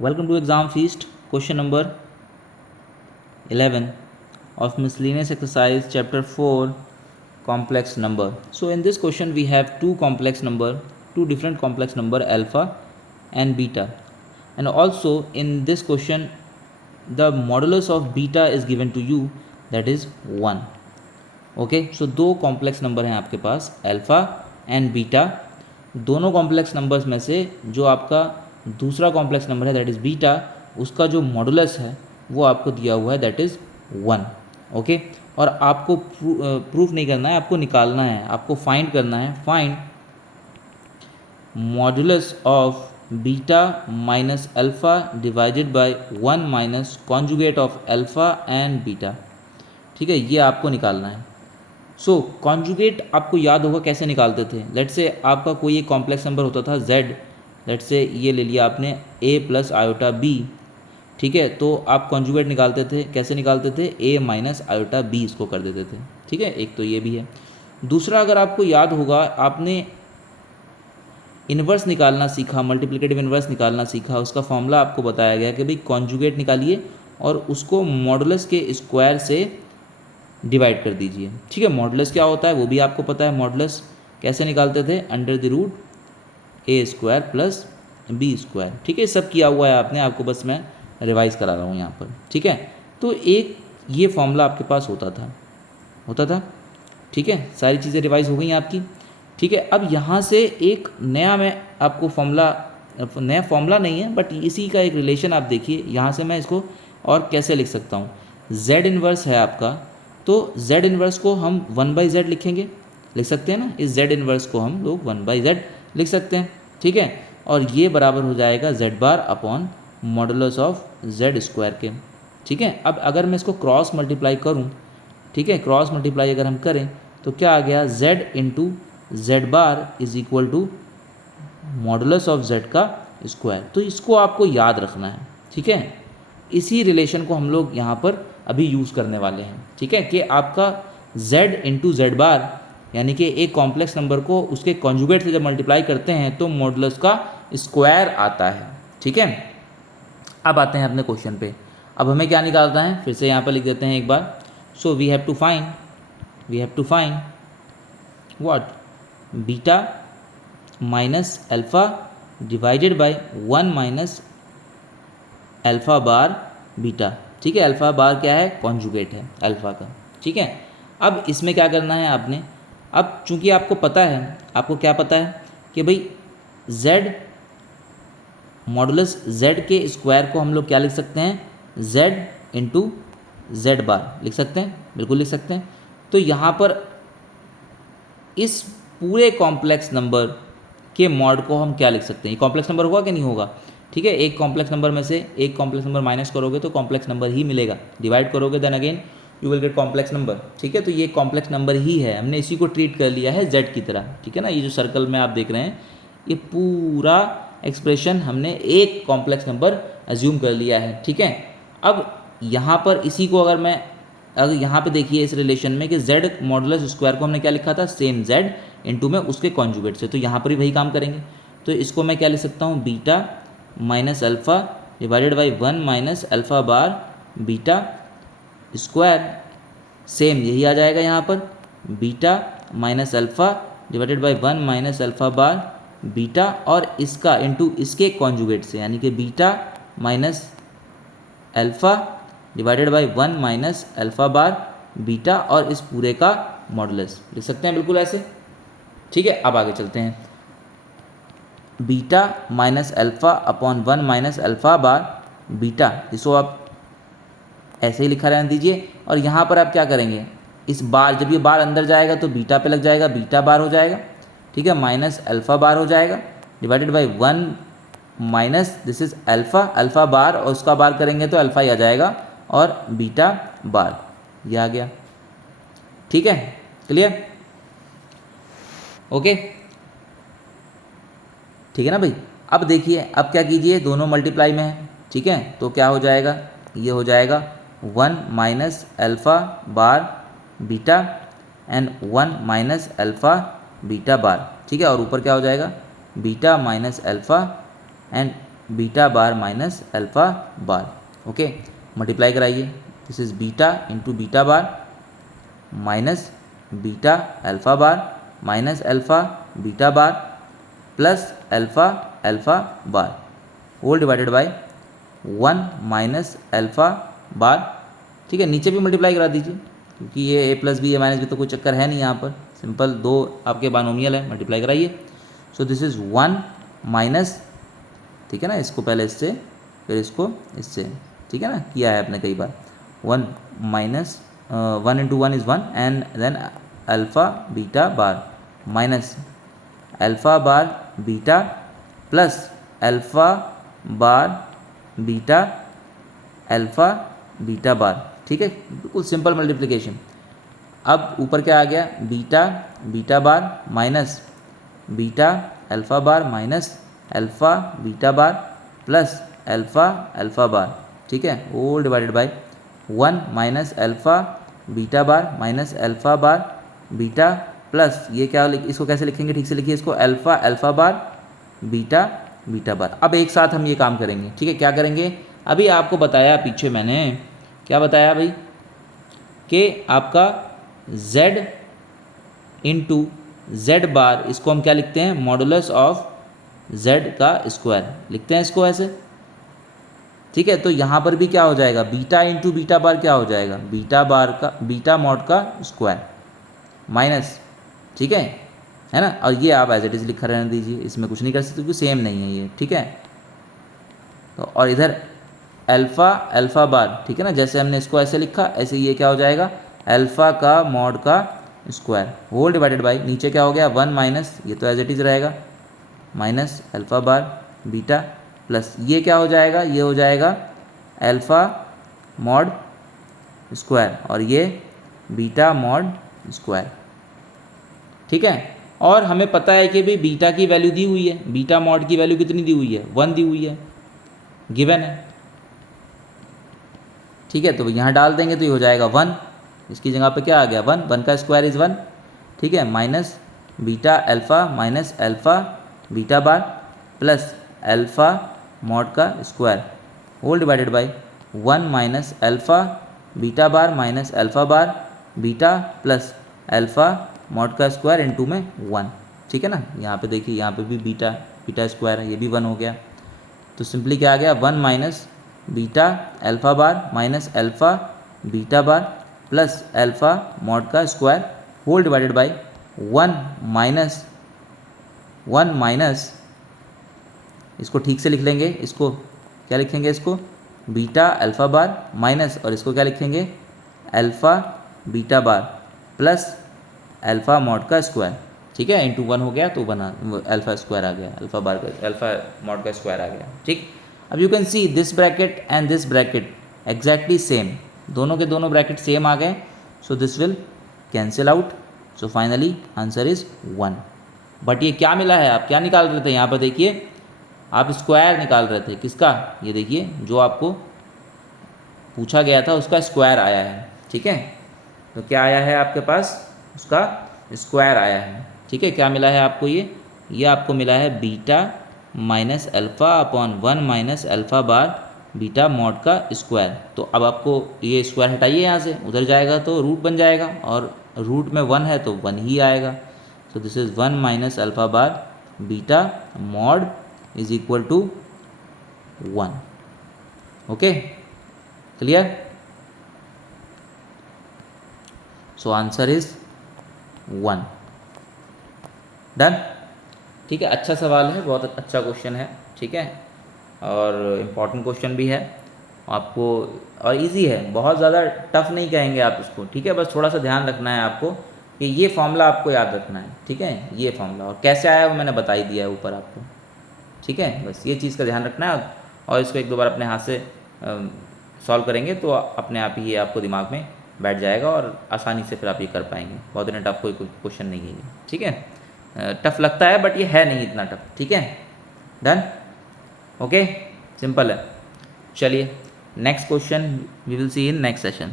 Welcome to exam feast. Question number 11 of miscellaneous exercise chapter 4 complex number. So in this question we have two different complex number alpha and beta, and also in this question the modulus of beta is given to you, that is 1. Okay so दो complex number हैं आपके पास alpha and beta. दोनों complex numbers में से जो आपका दूसरा complex number है दैट इज़ बीटा, उसका जो मॉडुलस है वो आपको दिया हुआ है दैट इज़ 1. ओके, और आपको प्रूफ नहीं करना है, आपको निकालना है, आपको फाइंड करना है. Find modulus of beta minus alpha divided by 1 minus conjugate of alpha and beta. ठीक है, ये आपको निकालना है. सो कॉन्जुगेट आपको याद होगा कैसे निकालते थे. लेट से आपका कोई एक कॉम्प्लेक्स नंबर होता था z, लेट से ये ले लिया आपने a प्लस आयोटा b. ठीक है, तो आप कॉन्जुगेट निकालते थे. कैसे निकालते थे? a माइनस आयोटा b इसको कर देते थे. ठीक है, एक तो ये भी है. दूसरा, अगर आपको याद होगा, आपने इन्वर्स निकालना सीखा, मल्टीप्लिकेटिव इन्वर्स निकालना सीखा. उसका फॉर्मूला आपको बताया गया कि भाई कॉन्जुगेट निकालिए और उसको मॉडुलस के स्क्वायर से डिवाइड कर दीजिए. ठीक है, मॉडुलस क्या होता है वो भी आपको पता है. मॉडुलस कैसे निकालते थे? Under the root a square plus b square. ठीक है, सब किया हुआ है आपने, आपको बस मैं रिवाइज करा रहा हूँ यहाँ पर. ठीक है, तो एक ये फॉर्मूला आपके पास होता था. ठीक है, सारी चीज़ें रिवाइज हो गई आपकी. ठीक है, अब यहाँ से एक नया मैं आपको नया फॉर्मूला नहीं है बट इसी का एक रिलेशन आप देखिए. यहाँ से मैं इसको और कैसे लिख सकता हूँ. z इन्वर्स है आपका, तो z इन्वर्स को हम 1/z लिखेंगे, लिख सकते हैं ना. इस z इन्वर्स को हम लोग 1/z लिख सकते हैं. ठीक है, और ये बराबर हो जाएगा z bar upon modulus of z square के. ठीक है, अब अगर मैं इसको क्रॉस मल्टीप्लाई करूँ, ठीक है, क्रॉस मल्टीप्लाई अगर हम करें तो क्या आ गया? z into z bar is equal to modulus of z का स्क्वायर. तो इसको आपको याद रखना है. ठीक है, इसी रिलेशन को हम लोग यहाँ पर अभी यूज़ करने वाले हैं. ठीक है, कि आपका z इंटू जेड बार यानी कि एक कॉम्प्लेक्स नंबर को उसके कॉन्जुगेट से जब मल्टीप्लाई करते हैं तो मॉडुलस का स्क्वायर आता है. ठीक है, अब आते हैं अपने क्वेश्चन पे. अब हमें क्या निकालना है, फिर से यहाँ पर लिख देते हैं एक बार. So we have to find what? Beta minus alpha divided by 1 minus alpha bar beta. ठीक है, अल्फ़ा बार क्या है? कॉन्जुगेट है अल्फ़ा का. ठीक है, अब इसमें क्या करना है आपने? अब चूंकि आपको पता है, आपको क्या पता है कि भाई z मॉडुलस z के स्क्वायर को हम लोग क्या लिख सकते हैं? z इंटू जेड बार लिख सकते हैं, बिल्कुल लिख सकते हैं. तो यहाँ पर इस पूरे कॉम्प्लेक्स नंबर के मॉड को हम क्या लिख सकते हैं? ये कॉम्प्लेक्स नंबर होगा कि नहीं होगा? ठीक है, एक कॉम्प्लेक्स नंबर में से एक कॉम्प्लेक्स नंबर माइनस करोगे तो कॉम्प्लेक्स नंबर ही मिलेगा. डिवाइड करोगे then again you will get complex number. ठीक है, तो ये कॉम्प्लेक्स नंबर ही है. हमने इसी को ट्रीट कर लिया है z की तरह. ठीक है ना, ये जो सर्कल में आप देख रहे हैं ये पूरा एक्सप्रेशन हमने एक कॉम्प्लेक्स नंबर एज्यूम कर लिया है. ठीक है, अब यहाँ पर इसी को अगर यहाँ पे देखिए इस रिलेशन में कि z मॉडुलस स्क्वायर को हमने क्या लिखा था? सेम z इंटू में उसके कॉन्जुगेट से. तो यहाँ पर भी वही काम करेंगे. तो इसको मैं क्या लिख सकता हूँ? Beta minus alpha divided by 1 minus alpha bar beta square. Same यही आ जाएगा यहाँ पर. Beta minus alpha divided by 1 minus alpha bar beta और इसका इंटू इसके कॉन्जुगेट से यानी कि beta minus alpha divided by 1 minus alpha bar beta और इस पूरे का मॉडुलस लिख सकते हैं बिल्कुल ऐसे. ठीक है, अब आगे चलते हैं. Beta minus alpha upon 1 minus alpha bar beta, इसको आप ऐसे ही लिखा रहने दीजिए. और यहाँ पर आप क्या करेंगे? इस बार, जब ये बार अंदर जाएगा तो बीटा पे लग जाएगा, बीटा बार हो जाएगा. ठीक है, माइनस अल्फ़ा बार हो जाएगा divided by 1 minus this is alpha bar और उसका बार करेंगे तो अल्फ़ा ही आ जाएगा और बीटा बार ये आ गया. ठीक है, क्लियर? ओके, ठीक है ना भाई. अब देखिए, अब क्या कीजिए, दोनों मल्टीप्लाई में है. ठीक है, तो क्या हो जाएगा? ये हो जाएगा 1 minus alpha bar beta and 1 minus alpha beta bar. ठीक है, और ऊपर क्या हो जाएगा? Beta minus alpha and beta bar minus alpha bar. Okay, multiply कराइए, this is beta into beta bar minus beta alpha bar minus alpha beta bar plus alpha alpha bar whole divided by 1 minus alpha bar. ठीक है, नीचे भी multiply करा दीजिए क्योंकि ये a plus b a minus b तो कोई चक्कर है नहीं यहाँ पर, सिंपल दो आपके बाइनोमियल है, मल्टीप्लाई कराइए। सो दिस इज़ 1 माइनस, ठीक है ना, इसको पहले इससे फिर इसको इससे, ठीक है ना, किया है आपने कई बार। 1 minus 1 into 1 is 1 and then alpha beta bar minus alpha bar beta plus alpha bar beta alpha beta bar. ठीक है, बिल्कुल सिंपल मल्टीप्लिकेशन। अब ऊपर क्या आ गया, beta beta bar minus beta alpha bar minus alpha beta bar plus alpha alpha bar. ठीक है, all divided by 1 minus alpha beta bar minus alpha bar beta plus ये क्या इसको कैसे लिखेंगे, ठीक से लिखिए इसको, alpha alpha bar beta beta बार। अब एक साथ हम ये काम करेंगे। ठीक है, क्या करेंगे, अभी आपको बताया पीछे मैंने क्या बताया भाई कि आपका z इंटू जेड बार, इसको हम क्या लिखते हैं, मॉडुलस ऑफ z का स्क्वायर लिखते हैं इसको ऐसे। ठीक है, तो यहाँ पर भी क्या हो जाएगा, बीटा इंटू बीटा बार क्या हो जाएगा, बीटा बार का बीटा मॉड का स्क्वायर माइनस, ठीक है ना, और ये आप एज इट इज़ लिखा रहने दीजिए, इसमें कुछ नहीं कर सकते क्योंकि सेम नहीं है ये। ठीक है, तो और इधर अल्फ़ा अल्फ़ा बार, ठीक है ना, जैसे हमने इसको ऐसे लिखा ऐसे ये क्या हो जाएगा, अल्फ़ा का मॉड का स्क्वायर होल डिवाइडेड बाई नीचे क्या हो गया 1 माइनस, ये तो एज इट इज़ रहेगा, minus alpha bar beta plus ये क्या हो जाएगा, ये हो जाएगा अल्फ़ा मॉड स्क्वायर और ये बीटा मॉड स्क्वायर। ठीक है, और हमें पता है कि भाई बीटा की वैल्यू दी हुई है, बीटा मॉड की वैल्यू कितनी दी हुई है, 1 दी हुई है, गिवन है। ठीक है, तो यहाँ डाल देंगे तो ये हो जाएगा 1, इसकी जगह पे क्या आ गया 1, 1 का स्क्वायर इज़ 1। ठीक है, minus beta alpha minus alpha beta bar plus alpha mod का square whole divided by 1 minus alpha beta bar minus alpha bar beta plus alpha mod का स्क्वायर इनटू में 1। ठीक है ना, यहाँ पे देखिए यहाँ पे भी बीटा बीटा स्क्वायर है, ये भी 1 हो गया, तो सिंपली क्या आ गया 1 minus beta alpha bar minus alpha beta bar plus alpha mod का square whole divided by 1 minus इसको ठीक से लिख लेंगे, इसको क्या लिखेंगे, इसको बीटा अल्फ़ा बार माइनस और इसको क्या लिखेंगे alpha beta bar plus alpha mod का स्क्वायर। ठीक है, इंटू 1 हो गया तो बना अल्फ़ा स्क्वायर आ गया, अल्फ़ा बार का अल्फ़ा मॉड का स्क्वायर आ गया। ठीक, अब you can see this bracket and this bracket exactly same, दोनों के दोनों ब्रैकेट सेम आ गए, so this will cancel out, so finally answer is 1। But ये क्या मिला है, आप क्या निकाल रहे थे यहाँ पर देखिए, आप स्क्वायर निकाल रहे थे, किसका, ये देखिए जो आपको पूछा गया था उसका स्क्वायर आया है। ठीक है, तो क्या आया है आपके पास, उसका स्क्वायर आया है। ठीक है, क्या मिला है आपको, ये आपको मिला है beta minus alpha upon 1 minus alpha bar beta mod का स्क्वायर। तो अब आपको ये स्क्वायर हटाइए यहाँ से, उधर जाएगा तो रूट बन जाएगा और रूट में 1 है तो 1 ही आएगा। So this is 1 minus alpha bar beta mod is equal to 1। Okay, clear, so answer is 1, done. ठीक है, अच्छा सवाल है, बहुत अच्छा क्वेश्चन है। ठीक है, और इम्पॉर्टेंट क्वेश्चन भी है आपको, और इजी है, बहुत ज़्यादा टफ नहीं कहेंगे आप इसको। ठीक है, बस थोड़ा सा ध्यान रखना है आपको कि ये फॉर्मूला आपको याद रखना है। ठीक है, ये फॉर्मूला और कैसे आया वो मैंने बता ही दिया है ऊपर आपको। ठीक है, बस ये चीज़ का ध्यान रखना है और इसको एक दो बार अपने हाथ से सॉल्व करेंगे तो अपने आप ही ये आपको दिमाग में बैठ जाएगा और आसानी से फिर आप ये कर पाएंगे। बहुत इतना टफ कोई क्वेश्चन नहीं है ये। ठीक है, टफ लगता है बट ये है नहीं इतना टफ। ठीक है, डन, ओके, सिंपल है। चलिए next question we will see in next session.